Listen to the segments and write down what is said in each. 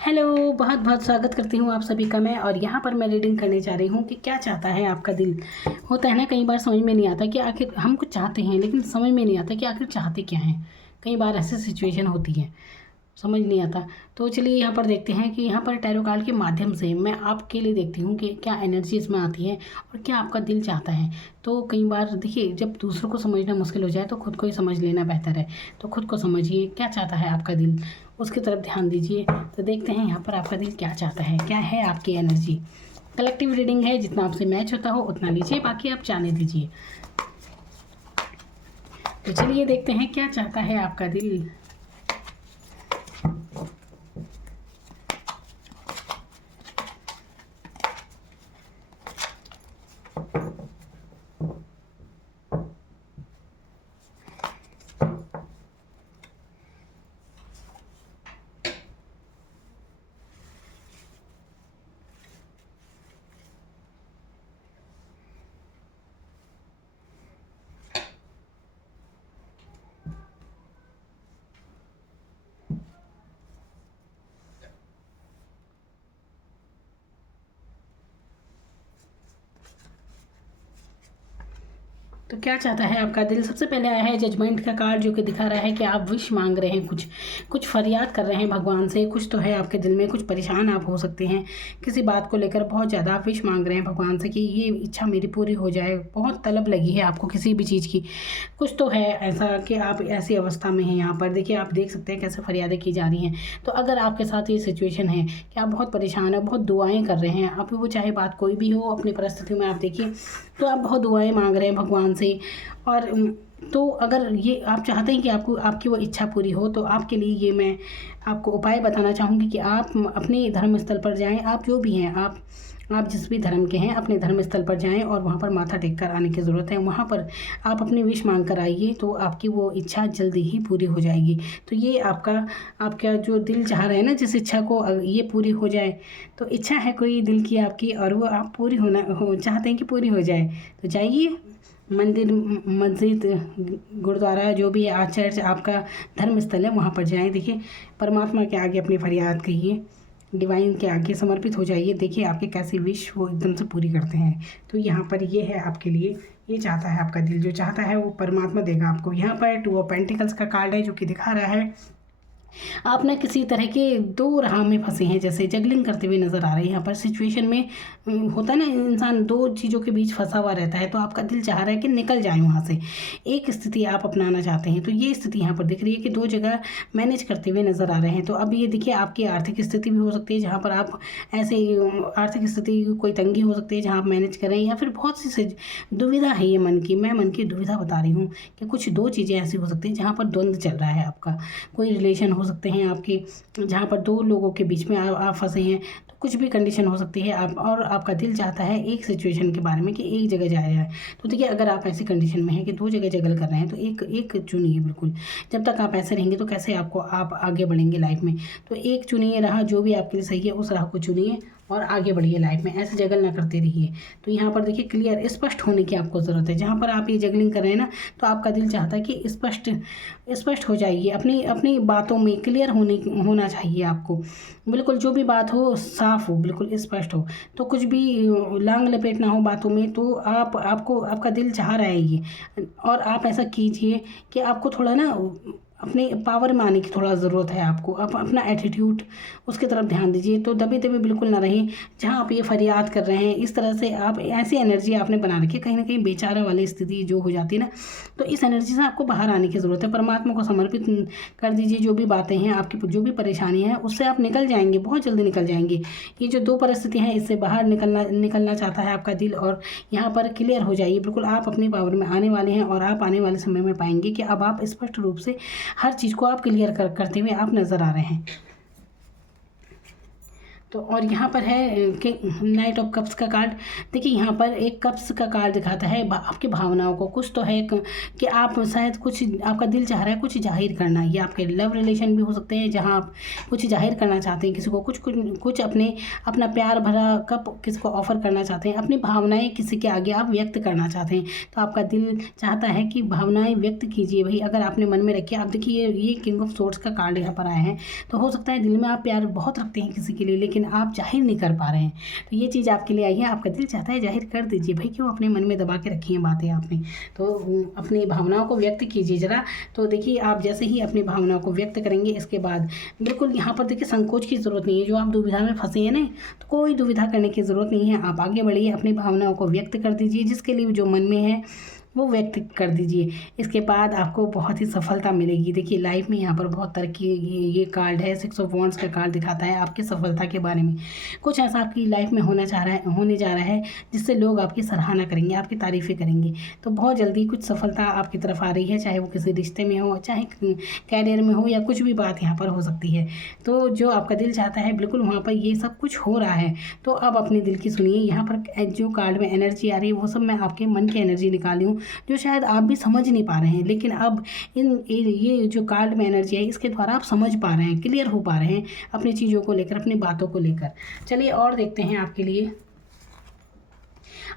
Hello, बहुत बहुत स्वागत करती हूँ आप सभी का मैं। और यहाँ पर मैं रीडिंग करने जा रही हूँ कि क्या चाहता है आपका दिल। होता है ना, कई बार समझ में नहीं आता कि आखिर हम कुछ चाहते हैं, लेकिन समझ में नहीं आता कि आखिर चाहते क्या हैं। कई बार ऐसी सिचुएशन होती है, समझ नहीं आता। तो चलिए यहाँ पर देखते हैं कि यहाँ पर टैरो कार्ड के माध्यम से मैं आपके लिए देखती हूँ कि क्या एनर्जी इसमें आती है और क्या आपका दिल चाहता है। तो कई बार देखिए, जब दूसरों को समझना मुश्किल हो जाए तो खुद को ही समझ लेना बेहतर है। तो खुद को समझिए, क्या चाहता है आपका दिल, उसकी तरफ ध्यान दीजिए। तो देखते हैं यहाँ पर आपका दिल क्या चाहता है, क्या है आपकी एनर्जी। कलेक्टिव रीडिंग है, जितना आपसे मैच होता हो उतना लीजिए, बाकी आप जाने दीजिए। तो चलिए देखते हैं क्या चाहता है आपका दिल। तो क्या चाहता है आपका दिल। सबसे पहले आया है जजमेंट का कार्ड, जो कि दिखा रहा है कि आप विश मांग रहे हैं, कुछ कुछ फरियाद कर रहे हैं भगवान से। कुछ तो है आपके दिल में, कुछ परेशान आप हो सकते हैं किसी बात को लेकर। बहुत ज़्यादा आप विश मांग रहे हैं भगवान से कि ये इच्छा मेरी पूरी हो जाए। बहुत तलब लगी है आपको किसी भी चीज़ की। कुछ तो है ऐसा कि आप ऐसी अवस्था में हैं। यहाँ पर देखिए, आप देख सकते हैं कैसे फरियादें की जा रही हैं। तो अगर आपके साथ ये सिचुएशन है कि आप बहुत परेशान हैं, बहुत दुआएं कर रहे हैं, आप वो चाहे बात कोई भी हो अपनी परिस्थिति में, आप देखिए तो आप बहुत दुआएं मांग रहे हैं भगवान से। और तो अगर ये आप चाहते हैं कि आपको आपकी वो इच्छा पूरी हो, तो आपके लिए ये मैं आपको उपाय बताना चाहूँगी कि आप अपने धर्म स्थल पर जाएं। आप जो भी हैं, आप जिस भी धर्म के हैं, अपने धर्म स्थल पर जाएं और वहाँ पर माथा टेक कर आने की ज़रूरत है। वहाँ पर आप अपनी विश मांग कर आइए, तो आपकी वो इच्छा जल्दी ही पूरी हो जाएगी। तो ये आपका जो दिल चाह रहा है ना, जिस इच्छा को ये पूरी हो जाए। तो इच्छा है कोई दिल की आपकी, और वो आप पूरी चाहते हैं कि पूरी हो जाए। तो जाइए मंदिर, मस्जिद, गुरुद्वारा, जो भी है, चर्च, आपका धर्म स्थल है, वहाँ पर जाएं। देखिए, परमात्मा के आगे अपनी फरियाद कहिए, डिवाइन के आगे समर्पित हो जाइए। देखिए आपके कैसी विश वो एकदम से पूरी करते हैं। तो यहाँ पर ये है आपके लिए, ये चाहता है आपका दिल। जो चाहता है वो परमात्मा देगा आपको। यहाँ पर 2 ऑफ पेंटिकल्स का कार्ड है, जो कि दिखा रहा है आप ना किसी तरह के दो राह में फंसे हैं, जैसे जगलिंग करते हुए नज़र आ रहे हैं। यहाँ पर सिचुएशन में होता है ना, इंसान दो चीज़ों के बीच फंसा हुआ रहता है। तो आपका दिल चाह रहा है कि निकल जाए वहाँ से, एक स्थिति आप अपनाना चाहते हैं। तो ये स्थिति यहाँ पर दिख रही है कि दो जगह मैनेज करते हुए नज़र आ रहे हैं। तो अब ये देखिए, आपकी आर्थिक स्थिति भी हो सकती है, जहाँ पर आप ऐसे आर्थिक स्थिति कोई तंगी हो सकती है जहाँ आप मैनेज करें, या फिर बहुत सी दुविधा है। ये मैं मन की दुविधा बता रही हूँ कि कुछ दो चीज़ें ऐसी हो सकती हैं जहाँ पर द्वंद्व चल रहा है आपका। कोई रिलेशन हो सकते हैं आपके, जहाँ पर दो लोगों के बीच में आप फंसे हैं। तो कुछ भी कंडीशन हो सकती है आप, और आपका दिल चाहता है एक सिचुएशन के बारे में कि एक जगह जाया जाए। तो देखिए, अगर आप ऐसी कंडीशन में हैं कि दो जगह जगल कर रहे हैं, तो एक एक चुनिए बिल्कुल। जब तक आप ऐसे रहेंगे तो कैसे आप आगे बढ़ेंगे लाइफ में। तो एक चुनिए राह, जो भी आपके लिए सही है उस राह को चुनिए और आगे बढ़िए लाइफ में। ऐसे जगल ना करते रहिए। तो यहाँ पर देखिए, क्लियर स्पष्ट होने की आपको ज़रूरत है। जहाँ पर आप ये जगलिंग कर रहे हैं ना, तो आपका दिल चाहता है कि स्पष्ट हो जाइए। अपनी अपनी बातों में क्लियर होना चाहिए आपको। बिल्कुल जो भी बात हो साफ हो, बिल्कुल स्पष्ट हो। तो कुछ भी लांग लपेट ना हो बातों में। तो आपका दिल चाह रहा है ये, और आप ऐसा कीजिए कि आपको थोड़ा ना अपने पावर में आने की थोड़ा ज़रूरत है आपको। आप अपना एटीट्यूड उसकी तरफ ध्यान दीजिए। तो दबे दबे बिल्कुल ना रहें। जहाँ आप ये फरियाद कर रहे हैं, इस तरह से आप ऐसी एनर्जी आपने बना रखी है, कहीं ना कहीं बेचारा वाली स्थिति जो हो जाती है ना, तो इस एनर्जी से आपको बाहर आने की ज़रूरत है। परमात्मा को समर्पित कर दीजिए। जो भी बातें हैं आपकी, जो भी परेशानी है, उससे आप निकल जाएंगे, बहुत जल्दी निकल जाएंगे। ये जो दो परिस्थितियाँ हैं, इससे बाहर निकलना चाहता है आपका दिल, और यहाँ पर क्लियर हो जाइए। बिल्कुल आप अपनी पावर में आने वाले हैं, और आप आने वाले समय में पाएंगे कि अब आप स्पष्ट रूप से हर चीज़ को आप क्लियर करते हुए आप नज़र आ रहे हैं। तो और यहाँ पर है कि नाइट ऑफ कप्स का कार्ड। देखिए यहाँ पर एक कप्स का कार्ड दिखाता है आपकी भावनाओं को। कुछ तो है कि आप शायद कुछ आपका दिल चाह रहा है कुछ जाहिर करना। ये आपके लव रिलेशन भी हो सकते हैं जहाँ आप कुछ जाहिर करना चाहते हैं किसी को, कुछ अपना प्यार भरा कप किसी को ऑफर करना चाहते हैं, अपनी भावनाएं किसी के आगे आप व्यक्त करना चाहते हैं। तो आपका दिल चाहता है कि भावनाएं व्यक्त कीजिए भाई, अगर आपने मन में रखी। आप देखिए ये किंग ऑफ सोर्ड्स का कार्ड यहाँ पर आया है। तो हो सकता है दिल में आप प्यार बहुत रखते हैं किसी के लिए, लेकिन आप जाहिर नहीं कर पा रहे हैं। तो ये चीज़ आपके लिए आई है। आपका दिल चाहता है जाहिर कर दीजिए भाई, क्यों अपने मन में दबा के रखी हैं बातें आपने। तो अपनी भावनाओं को व्यक्त कीजिए ज़रा। तो देखिए आप जैसे ही अपनी भावनाओं को व्यक्त करेंगे इसके बाद बिल्कुल यहाँ पर देखिए संकोच की ज़रूरत नहीं है। जो आप दुविधा में फंसे हैं ना, तो कोई दुविधा करने की ज़रूरत नहीं है। आप आगे बढ़िए, अपनी भावनाओं को व्यक्त कर दीजिए, जिसके लिए जो मन में है वो व्यक्त कर दीजिए। इसके बाद आपको बहुत ही सफलता मिलेगी। देखिए लाइफ में यहाँ पर बहुत तरक्की, ये कार्ड है 6 ऑफ वॉन्ड्स का कार्ड दिखाता है आपकी सफलता के बारे में। कुछ ऐसा आपकी लाइफ में होने जा रहा है जिससे लोग आपकी सराहना करेंगे, आपकी तारीफ़ें करेंगे। तो बहुत जल्दी कुछ सफलता आपकी तरफ आ रही है, चाहे वो किसी रिश्ते में हो, चाहे कैरियर में हो, या कुछ भी बात यहाँ पर हो सकती है। तो जो आपका दिल चाहता है बिल्कुल वहाँ पर ये सब कुछ हो रहा है। तो अब अपने दिल की सुनिए। यहाँ पर जो कार्ड में एनर्जी आ रही है वो सब मैं आपके मन की एनर्जी निकाली हूँ, जो शायद आप भी समझ नहीं पा रहे हैं, लेकिन अब ये जो कार्ड में एनर्जी है इसके द्वारा आप समझ पा रहे हैं, क्लियर हो पा रहे हैं अपनी चीज़ों को लेकर, अपनी बातों को लेकर। चलिए और देखते हैं आपके लिए।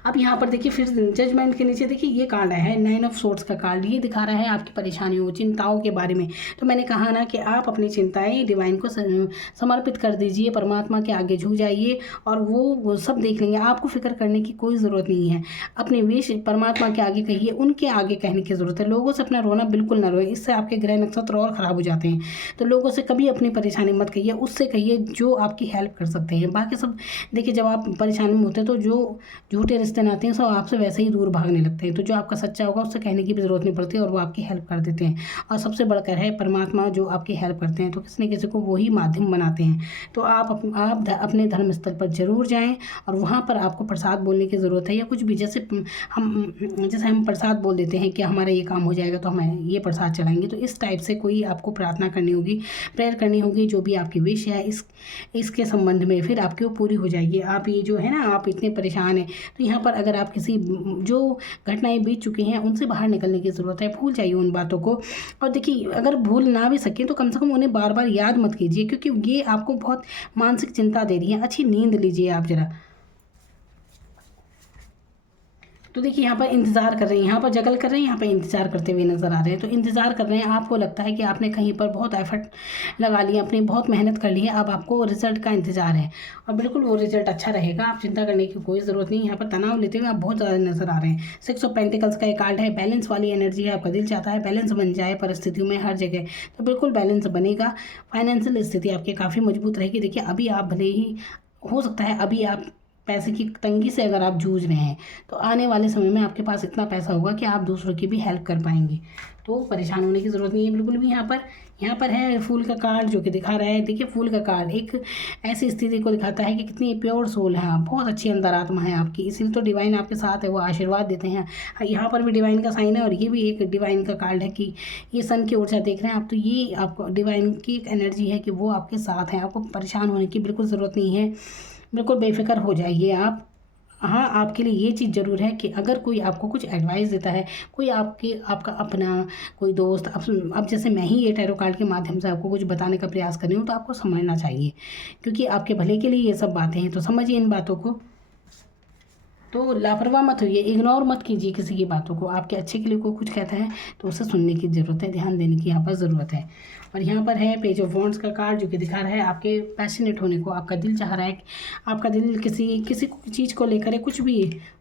अब यहाँ पर देखिए फिर जजमेंट के नीचे देखिए ये कार्ड है 9 ऑफ सोर्ड्स का कार्ड। ये दिखा रहा है आपकी परेशानियों, चिंताओं के बारे में। तो मैंने कहा ना कि आप अपनी चिंताएं डिवाइन को समर्पित कर दीजिए, परमात्मा के आगे झुक जाइए और वो सब देख लेंगे। आपको फिक्र करने की कोई ज़रूरत नहीं है। अपने विश परमात्मा के आगे कहिए, उनके आगे कहने की ज़रूरत है। लोगों से अपना रोना बिल्कुल ना रोए, इससे आपके ग्रह नक्षत्र और ख़राब हो जाते हैं। तो लोगों से कभी अपनी परेशानी मत कहिए, उससे कहिए जो आपकी हेल्प कर सकते हैं। बाकी सब देखिए जब आप परेशानी में होते हैं तो जो झूठे रिश्ते नाते हैं सब आपसे वैसे ही दूर भागने लगते हैं। तो जो आपका सच्चा होगा उससे कहने की भी ज़रूरत नहीं पड़ती और वो आपकी हेल्प कर देते हैं। और सबसे बढ़कर है परमात्मा जो आपकी हेल्प करते हैं, तो किसी न किसी को वही माध्यम बनाते हैं। तो आप अपने धर्म स्थल पर जरूर जाएं और वहाँ पर आपको प्रसाद बोलने की ज़रूरत है, या कुछ भी जैसे हम प्रसाद बोल देते हैं कि हमारा ये काम हो जाएगा तो हम ये प्रसाद चलाएंगे। तो इस टाइप से कोई आपको प्रार्थना करनी होगी, प्रेयर करनी होगी, जो भी आपकी विश है इसके संबंध में, फिर आपकी वो पूरी हो जाएगी। आप ये जो है ना, आप इतने परेशान हैं, तो यहाँ पर अगर आप किसी जो घटनाएं बीत चुकी हैं उनसे बाहर निकलने की ज़रूरत है। भूल जाइए उन बातों को। और देखिए अगर भूल ना भी सकें तो कम से कम उन्हें बार बार याद मत कीजिए, क्योंकि ये आपको बहुत मानसिक चिंता दे रही है। अच्छी नींद लीजिए आप ज़रा। तो देखिए यहाँ पर इंतज़ार कर रहे हैं, यहाँ पर जगल कर रहे हैं, यहाँ पर इंतज़ार करते हुए नज़र आ रहे हैं। तो इंतज़ार कर रहे हैं, आपको लगता है कि आपने कहीं पर बहुत एफर्ट लगा लिया, अपनी बहुत मेहनत कर ली है, अब आपको रिजल्ट का इंतज़ार है और बिल्कुल वो रिजल्ट अच्छा रहेगा। आप चिंता करने की कोई ज़रूरत नहीं। यहाँ पर तनाव लेते हुए आप बहुत ज़्यादा नज़र आ रहे हैं। 6 ऑफ पेंटिकल्स का एक कार्ड है, बैलेंस वाली एनर्जी है। आपका दिल चाहता है बैलेंस बन जाए परिस्थितियों में, हर जगह। तो बिल्कुल बैलेंस बनेगा। फाइनेंशियल स्थिति आपकी काफ़ी मजबूत रहेगी। देखिए अभी आप भले ही हो सकता है अभी आप पैसे की तंगी से अगर आप जूझ रहे हैं, तो आने वाले समय में आपके पास इतना पैसा होगा कि आप दूसरों की भी हेल्प कर पाएंगे। तो परेशान होने की ज़रूरत नहीं है बिल्कुल भी। यहाँ पर है फूल का कार्ड जो कि दिखा रहा है। देखिए फूल का कार्ड एक ऐसी स्थिति को दिखाता है कि कितनी प्योर सोल है आप, बहुत अच्छी अंतरात्मा है आपकी, इसीलिए तो डिवाइन आपके साथ है, वो आशीर्वाद देते हैं। यहाँ पर भी डिवाइन का साइन है और ये भी एक डिवाइन का कार्ड है कि ये सन की ऊर्जा देख रहे हैं आप। तो ये आपको डिवाइन की एक एनर्जी है कि वो आपके साथ है। आपको परेशान होने की बिल्कुल ज़रूरत नहीं है, बिल्कुल बेफिक्र हो जाइए आप। हाँ आपके लिए ये चीज़ ज़रूर है कि अगर कोई आपको कुछ एडवाइस देता है, कोई आपका अपना कोई दोस्त, अब जैसे मैं ही ये टैरो कार्ड के माध्यम से आपको कुछ बताने का प्रयास कर रही हूँ, तो आपको समझना चाहिए क्योंकि आपके भले के लिए ये सब बातें हैं। तो समझिए इन बातों को। तो लापरवाह मत होइए, इग्नोर मत कीजिए किसी की बातों को। आपके अच्छे के लिए कोई कुछ कहता है तो उसे सुनने की ज़रूरत है, ध्यान देने की यहाँ पर ज़रूरत है। और यहाँ पर है पेज ऑफ वॉन्ड्स का कार्ड जो कि दिखा रहा है आपके पैशनेट होने को। आपका दिल चाह रहा है, आपका दिल किसी चीज़ को लेकर है, कुछ भी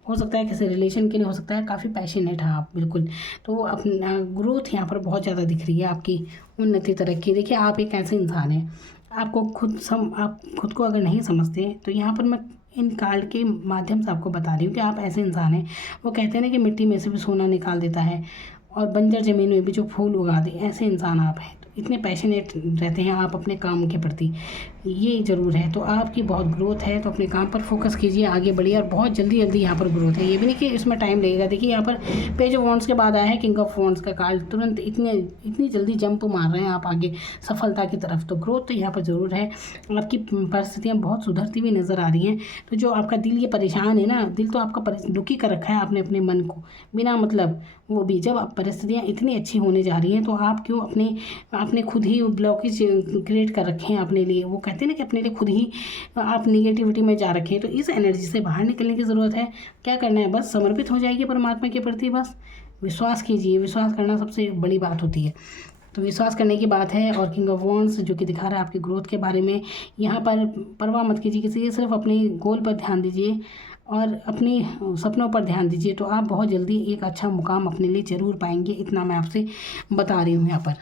हो सकता है, किसी रिलेशन के लिए हो सकता है, काफ़ी पैशनेट है आप बिल्कुल। तो अपना ग्रोथ यहाँ पर बहुत ज़्यादा दिख रही है, आपकी उन्नति तरक्की। देखिए आप एक ऐसे इंसान हैं, आपको आप खुद को अगर नहीं समझते तो यहाँ पर मैं इन कार्ड के माध्यम से आपको बता रही हूँ कि आप ऐसे इंसान हैं। वो कहते हैं ना कि मिट्टी में से भी सोना निकाल देता है और बंजर ज़मीन में भी जो फूल उगा दे, ऐसे इंसान आप हैं। तो इतने पैशनेट रहते हैं आप अपने काम के प्रति, ये ज़रूर है। तो आपकी बहुत ग्रोथ है, तो अपने काम पर फोकस कीजिए, आगे बढ़िए, और बहुत जल्दी जल्दी यहाँ पर ग्रोथ है। ये भी नहीं कि इसमें टाइम लगेगा। देखिए यहाँ पर पेज ऑफ वॉन्ड्स के बाद आया है किंग ऑफ वॉन्ड्स का कार्ड, तुरंत इतनी जल्दी जंप मार रहे हैं आप आगे सफलता की तरफ। तो ग्रोथ तो यहाँ पर ज़रूर है। आपकी परिस्थितियाँ बहुत सुधरती हुई नज़र आ रही हैं। तो जो आपका दिल ये परेशान है ना, दिल तो आपका दुखी कर रखा है आपने अपने मन को बिना मतलब, वो भी जब परिस्थितियाँ इतनी अच्छी होने जा रही हैं तो आप क्यों आपने खुद ही ब्लॉकेज क्रिएट कर रखे हैं अपने लिए। वो कहते हैं ना कि अपने लिए खुद ही आप निगेटिविटी में जा रखे हैं। तो इस एनर्जी से बाहर निकलने की ज़रूरत है। क्या करना है, बस समर्पित हो जाइए परमात्मा के प्रति, बस विश्वास कीजिए। विश्वास करना सबसे बड़ी बात होती है। तो विश्वास करने की बात है। और किंग ऑफ वॉन्ड्स जो कि दिखा रहा है आपकी ग्रोथ के बारे में, यहाँ पर परवाह मत कीजिए किसी, सिर्फ अपने गोल पर ध्यान दीजिए और अपने सपनों पर ध्यान दीजिए। तो आप बहुत जल्दी एक अच्छा मुकाम अपने लिए ज़रूर पाएंगे, इतना मैं आपसे बता रही हूँ यहाँ पर।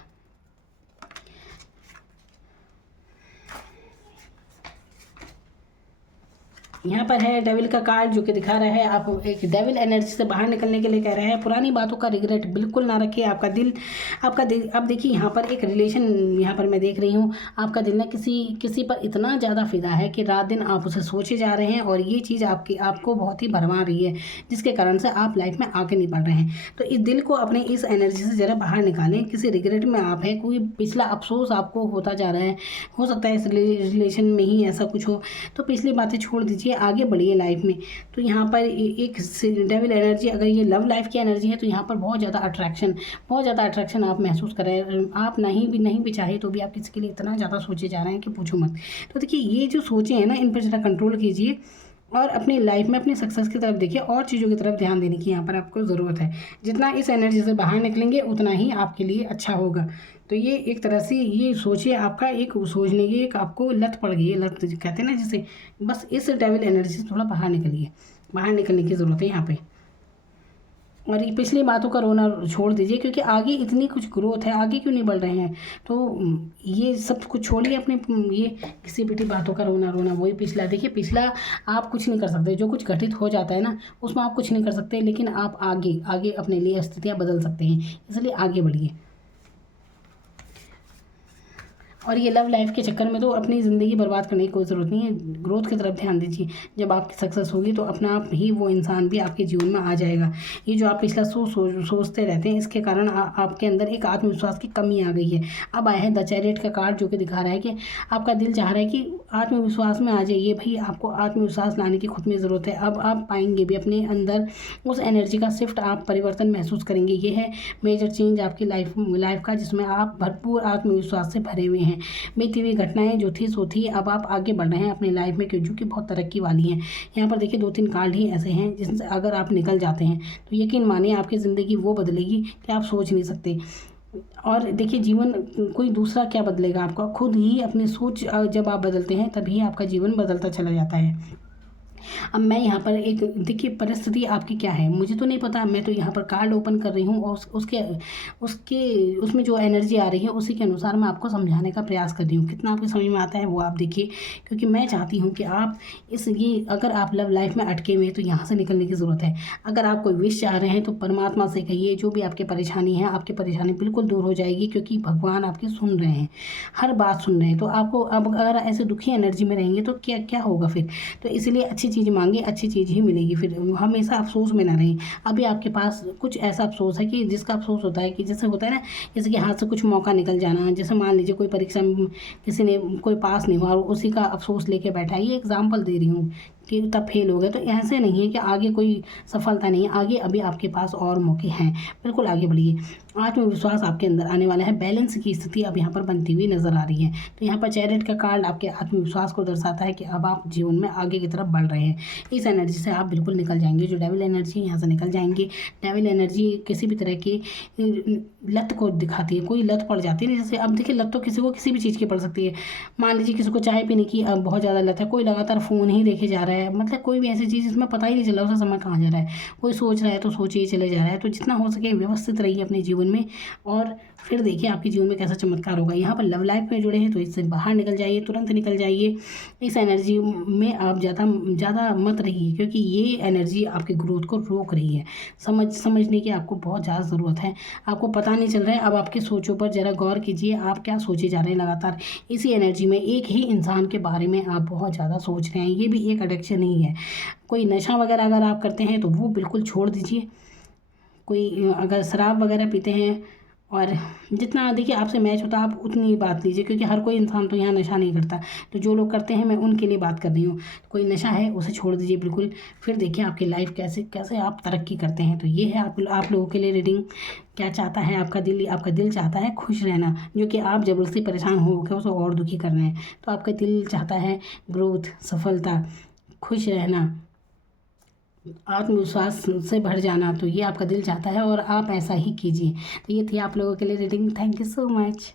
यहाँ पर है डेविल का कार्ड जो कि दिखा रहा है आप एक डेविल एनर्जी से बाहर निकलने के लिए कह रहे हैं। पुरानी बातों का रिग्रेट बिल्कुल ना रखिए। आपका दिल अब देखिए यहाँ पर एक रिलेशन, यहाँ पर मैं देख रही हूँ आपका दिल ना किसी पर इतना ज़्यादा फिदा है कि रात दिन आप उसे सोचे जा रहे हैं, और ये चीज़ आपको बहुत ही भरमा रही है, जिसके कारण से आप लाइफ में आगे नहीं बढ़ रहे हैं। तो इस दिल को अपने इस एनर्जी से ज़रा बाहर निकालें। किसी रिग्रेट में आप हैं, कोई पिछला अफसोस आपको होता जा रहा है, हो सकता है इस रिलेशन में ही ऐसा कुछ हो। तो पिछली बातें छोड़ दीजिए, आगे बढ़िए लाइफ में। तो यहाँ पर एक डेविल एनर्जी, अगर ये लव लाइफ की एनर्जी है तो यहाँ पर बहुत ज़्यादा अट्रैक्शन आप महसूस कर रहे हैं। आप नहीं भी चाहे तो भी आप किसी के लिए इतना ज़्यादा सोचे जा रहे हैं कि पूछो मत। तो देखिए ये जो सोचे हैं ना, इन पर ज़रा कंट्रोल कीजिए और अपनी लाइफ में अपनी सक्सेस की तरफ देखिए, और चीज़ों की तरफ ध्यान देने की यहाँ पर आपको ज़रूरत है। जितना इस एनर्जी से बाहर निकलेंगे उतना ही आपके लिए अच्छा होगा। तो ये एक तरह से ये सोचिए, आपका एक सोचने की एक आपको लत पड़ गई है, लत कहते हैं ना जिसे, बस इस डेविल एनर्जी से थोड़ा बाहर निकलिए, बाहर निकलने की ज़रूरत है यहाँ पे। और ये पिछली बातों का रोना छोड़ दीजिए, क्योंकि आगे इतनी कुछ ग्रोथ है, आगे क्यों नहीं बढ़ रहे हैं। तो ये सब कुछ छोड़िए अपने, ये किसी पिटी बातों का रोना वही पिछला। देखिए पिछला आप कुछ नहीं कर सकते, जो कुछ घटित हो जाता है ना उसमें आप कुछ नहीं कर सकते, लेकिन आप आगे अपने लिए स्थितियाँ बदल सकते हैं, इसलिए आगे बढ़िए। और ये लव लाइफ के चक्कर में तो अपनी ज़िंदगी बर्बाद करने की कोई ज़रूरत नहीं है। ग्रोथ की तरफ ध्यान दीजिए। जब आपकी सक्सेस होगी तो अपना आप ही वो इंसान भी आपके जीवन में आ जाएगा। ये जो आप पिछला सोचते रहते हैं, इसके कारण आपके अंदर एक आत्मविश्वास की कमी आ गई है। अब आया है द चैरियट का कार्ड जो कि दिखा रहा है कि आपका दिल चाह रहा है कि आत्मविश्वास में आ जाइए। भाई आपको आत्मविश्वास लाने की खुद में ज़रूरत है। अब आप पाएंगे भी अपने अंदर उस एनर्जी का शिफ्ट, आप परिवर्तन महसूस करेंगे। ये है मेजर चेंज आपकी लाइफ का, जिसमें आप भरपूर आत्मविश्वास से भरे हुए हैं। बीती हुई घटनाएं जो थी सो थी, अब आप आगे बढ़ रहे हैं अपनी लाइफ में, जो कि बहुत तरक्की वाली हैं। यहाँ पर देखिए 2-3 कार्ड ही ऐसे हैं जिनसे अगर आप निकल जाते हैं तो यकीन मानिए आपकी ज़िंदगी वो बदलेगी कि आप सोच नहीं सकते। और देखिए जीवन कोई दूसरा क्या बदलेगा, आपका खुद ही अपनी सोच जब आप बदलते हैं तभी आपका जीवन बदलता चला जाता है। अब मैं यहाँ पर एक, देखिए परिस्थिति आपकी क्या है मुझे तो नहीं पता, मैं तो यहाँ पर कार्ड ओपन कर रही हूँ और उसमें जो एनर्जी आ रही है उसी के अनुसार मैं आपको समझाने का प्रयास कर रही हूँ। कितना आपको समझ में आता है वो आप देखिए, क्योंकि मैं चाहती हूँ कि आप ये अगर आप लव लाइफ में अटके हुए हैं तो यहाँ से निकलने की ज़रूरत है। अगर आप कोई विश चाह रहे हैं तो परमात्मा से कहिए, जो भी आपकी परेशानी है, आपकी परेशानी बिल्कुल दूर हो जाएगी, क्योंकि भगवान आपकी सुन रहे हैं, हर बात सुन रहे हैं। तो आपको अब अगर ऐसे दुखी एनर्जी में रहेंगे तो क्या होगा फिर। तो इसलिए अच्छी चीज़ मांगे, अच्छी चीज़ ही मिलेगी। फिर हमेशा अफसोस में ना रहें। अभी आपके पास कुछ ऐसा अफसोस है कि जिसका अफसोस होता है कि जैसे होता है ना, जैसे कि हाथ से कुछ मौका निकल जाना। जैसे मान लीजिए कोई परीक्षा में किसी ने कोई पास नहीं हुआ और उसी का अफसोस लेके बैठा है। ये एग्जाम्पल दे रही हूँ कि तब फेल हो गए। तो ऐसे नहीं है कि आगे कोई सफलता नहीं है, आगे अभी आपके पास और मौके हैं, बिल्कुल आगे बढ़िए। आत्मविश्वास आपके अंदर आने वाला है। बैलेंस की स्थिति अब यहाँ पर बनती हुई नजर आ रही है। तो यहाँ पर चैरियट का कार्ड आपके आत्मविश्वास को दर्शाता है कि अब आप जीवन में आगे की तरफ बढ़ रहे हैं। इस एनर्जी से आप बिल्कुल निकल जाएंगे। जो डेविल एनर्जी है यहाँ से निकल जाएंगे। डेविल एनर्जी किसी भी तरह की लत को दिखाती है, कोई लत पड़ जाती है। जैसे अब देखिए लत तो किसी को किसी भी चीज़ की पड़ सकती है। मान लीजिए किसी को चाय पीने की अब बहुत ज़्यादा लत है, कोई लगातार फ़ोन ही देखे जा रहा है, मतलब कोई भी ऐसी चीज़ जिसमें पता ही नहीं चल रहा उसका समय कहाँ जा रहा है। कोई सोच रहा है तो सोच ही चले जा रहा है। तो जितना हो सके व्यवस्थित रहिए अपने जीवन में, और फिर देखिए आपके जीवन में कैसा चमत्कार होगा। यहाँ पर लव लाइफ में जुड़े हैं तो इससे बाहर निकल जाइए, तुरंत निकल जाइए। इस एनर्जी में आप ज़्यादा मत रहिए, क्योंकि ये एनर्जी आपके ग्रोथ को रोक रही है। समझने की आपको बहुत ज़्यादा ज़रूरत है। आपको पता पता नहीं चल रहा है। अब आपकी सोचों पर ज़रा गौर कीजिए, आप क्या सोचे जा रहे हैं लगातार इसी एनर्जी में, एक ही इंसान के बारे में आप बहुत ज़्यादा सोच रहे हैं। ये भी एक एडिक्शन ही है। कोई नशा वगैरह अगर आप करते हैं तो वो बिल्कुल छोड़ दीजिए। कोई अगर शराब वगैरह पीते हैं, और जितना देखिए आपसे मैच होता है आप उतनी ही बात लीजिए, क्योंकि हर कोई इंसान तो यहाँ नशा नहीं करता। तो जो लोग करते हैं मैं उनके लिए बात कर रही हूँ। कोई नशा है उसे छोड़ दीजिए बिल्कुल। फिर देखिए आपकी लाइफ कैसे कैसे आप तरक्की करते हैं। तो ये है आप लोगों के लिए रीडिंग। क्या चाहता है आपका दिल? आपका दिल चाहता है खुश रहना, जो कि आप ज़बरदस्ती परेशान हो के उसे और दुखी कर रहे हैं। तो आपका दिल चाहता है ग्रोथ, सफलता, खुश रहना, आत्मविश्वास से भर जाना। तो ये आपका दिल चाहता है और आप ऐसा ही कीजिए। तो ये थी आप लोगों के लिए reading. Thank you so much.